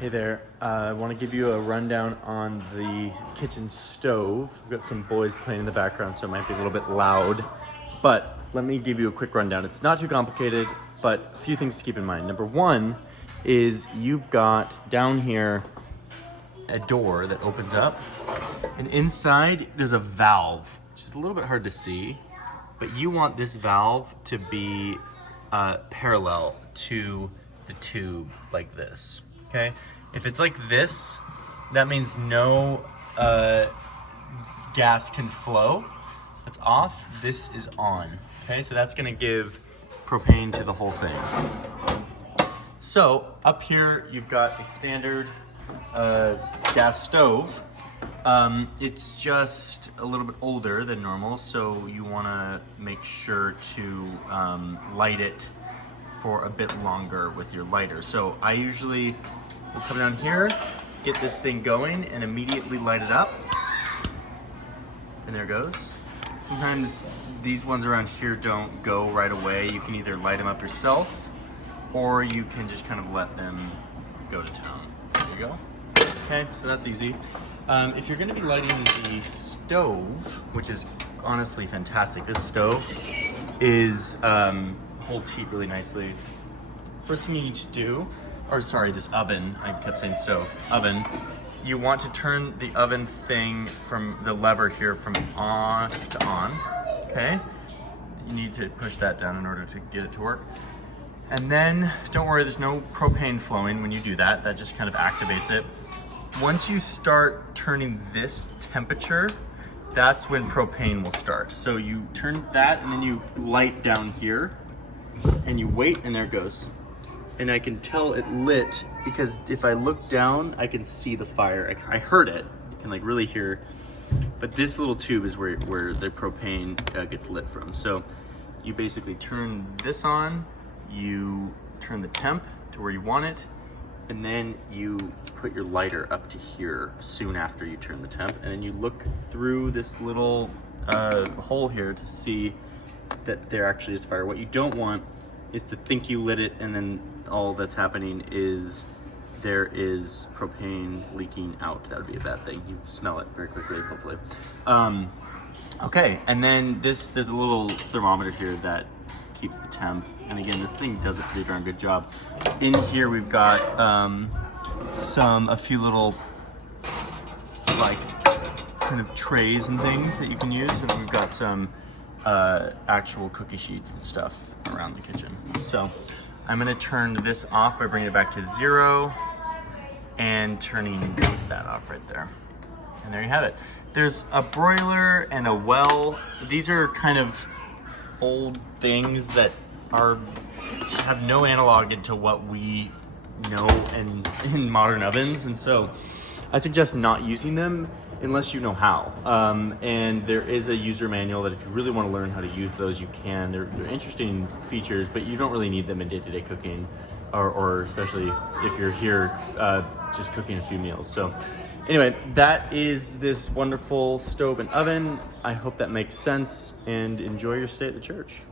Hey there, I want to give you a rundown on the kitchen stove. We've got some boys playing in the background, so it might be a little bit loud, but let me give you a quick rundown. It's not too complicated, but a few things to keep in mind. Number one is you've got down here a door that opens up, and inside there's a valve, which is a little bit hard to see, but you want this valve to be parallel to the tube like this. Okay, if it's like this, that means no gas can flow. That's off. This is on. Okay, so that's gonna give propane to the whole thing. So up here, you've got a standard gas stove. It's just a little bit older than normal, so you wanna make sure to light it for a bit longer with your lighter. So I usually will come down here, get this thing going, and immediately light it up. And there it goes. Sometimes these ones around here don't go right away. You can either light them up yourself, or you can just kind of let them go to town. There you go. Okay, so that's easy. If you're gonna be lighting the stove, which is honestly fantastic, this stove is holds heat really nicely. First thing you need to do, this oven, I kept saying stove, oven, you want to turn the oven thing from the lever here from off to on, okay? You need to push that down in order to get it to work. And then, don't worry, there's no propane flowing when you do that. That just kind of activates it. Once you start turning this temperature, that's when propane will start. So you turn that and then you light down here and you wait, and there it goes. And I can tell it lit because if I look down, I can see the fire. I heard it, you can like really hear, but this little tube is where the propane gets lit from. So you basically turn this on, you turn the temp to where you want it, and then you put your lighter up to here soon after you turn the temp, and then you look through this little hole here to see that there actually is fire. What you don't want is to think you lit it and then all that's happening is there is propane leaking out. That would be a bad thing. You'd smell it very quickly, hopefully. Okay, and then there's a little thermometer here that keeps the temp. And again, this thing does a pretty darn good job. In here we've got a few little like kind of trays and things that you can use, and then we've got some actual cookie sheets and stuff around the kitchen. So I'm gonna turn this off by bringing it back to 0 and turning that off right there. And there you have it. There's a broiler and a well. These are kind of old things that have no analog into what we know in modern ovens, and so I suggest not using them unless you know how. And there is a user manual that if you really want to learn how to use those, you can. They're interesting features, but you don't really need them in day-to-day cooking, or especially if you're here just cooking a few meals. So anyway, that is this wonderful stove and oven. I hope that makes sense, and enjoy your stay at the church.